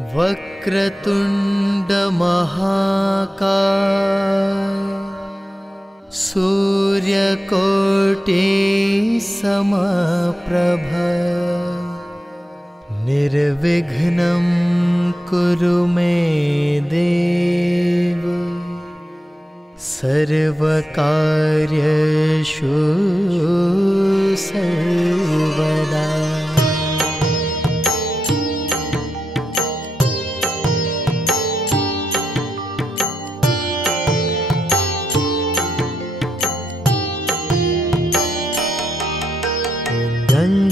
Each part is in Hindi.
वक्रतुंड महाकाय सूर्यकोटि समप्रभ निर्विघ्नं कुरु मे देव सर्वकार्येषु सर्वदा।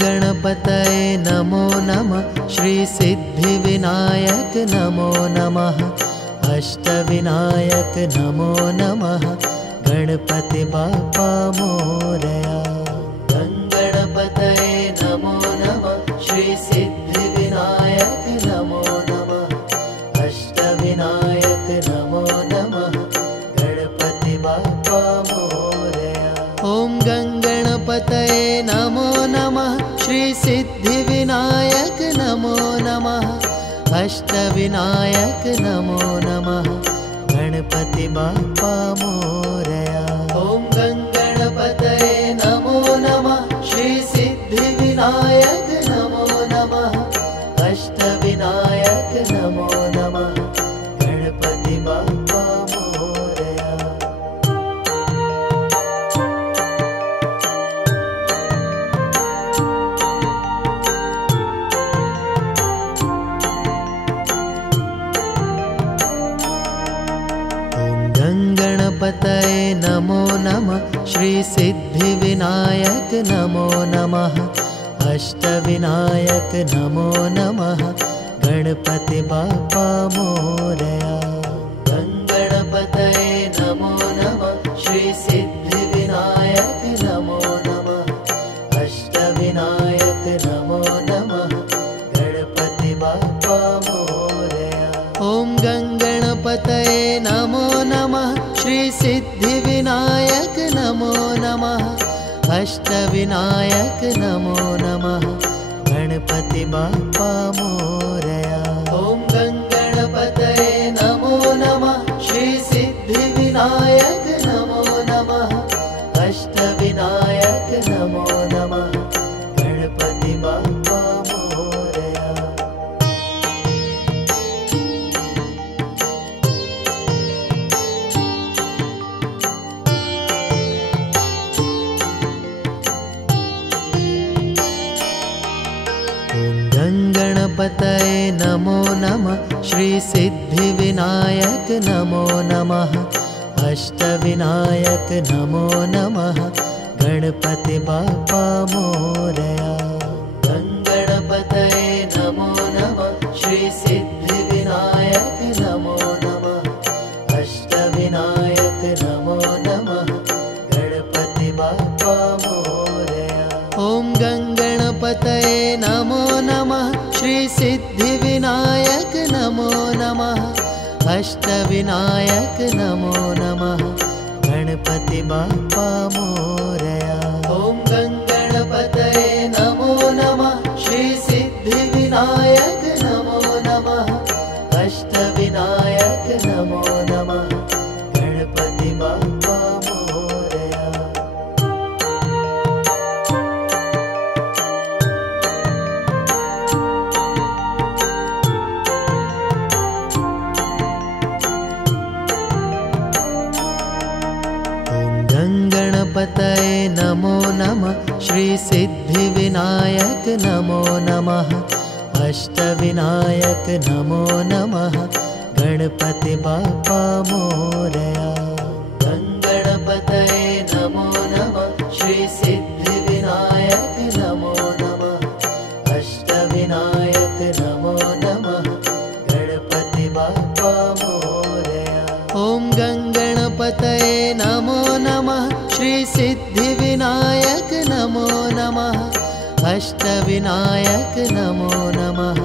गणपतये नमो नमः, श्री सिद्धिविनायक नमो नमः, अष्टविनायक नमो नमः, गणपति बाप्पा मोरया। गणपतये नमो नमः, श्री सिद्धिविनायक नमो नमः, अष्टविनायक नमो नमः, गणपति बाप्पा मोरया। ओम गणपतये नमो नमः, श्री सिद्धिविनायक नमो नमः, अष्टविनायक नमो नमः, गणपति बाप्पा मोरया। ओम गणपतये नमो नमः, श्री सिद्धिविनायक नमो नमः, अष्टविनायक नमो नमः, गणपति बाप्पा मोरया। गणपतये नमो नमः, श्री सिद्धिविनायक नमो नमः, अष्टविनायक नमो नमः, गणपति बाप्पा मोरया। गणपतये नमो नमः, श्री सिद्धिविनायक नमो नमः, अष्टविनायक नमो नमः, गणपति बाप्पा मोरया। ओम गणपतये नमो नमः, श्री सिद्धिविनायक नमो नमः, अष्टविनायक नमो नमः, गणपति बाप्पा मोरया। ओम गणपतये नमो नमः, श्री सिद्धिविनायक नमो नमः, अष्टविनायक नमो नमः, गणपति बाप्पा मोरया। गणपतये नमो नमः, श्री सिद्धिविनायक नमो नमः, अष्टविनायक नमो नमः, गणपति बाप्पा मोरया। गणपतये नमो नमः, श्री सिद्धिविनायक नमो नमः, अष्टविनायक नमो नमः, गणपति बाप्पा मोरया। ओम गणपतये नमो नमः, श्री सिद्धिविनायक नमो नमः, अष्टविनायक नमो नमः, गणपति बाप्पा मोरया। ओम गणपतये नमो नमः, श्री सिद्धिविनायक नमो नमः, अष्टविनायक नमो नमः, गणपति बाप्पा मोरया। गणपतये नमो नमः, श्री सिद्धिविनायक नमो नमः, अष्टविनायक नमो नमः, गणपति बाप्पा मोरया। गणपतये नमो नमः, श्री सिद्धिविनायक नमो नमः, अष्टविनायक नमो नमः, गणपति बाप्पा मोरया। ओम गणपतये नमो नमः, श्री सिद्धिविनायक नमो नमः, अष्टविनायक नमो नमः,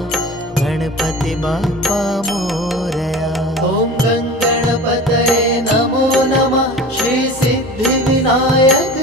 गणपति बाप्पा मोरया। ओम गणपतये नमो नमः, श्री सिद्धिविनायक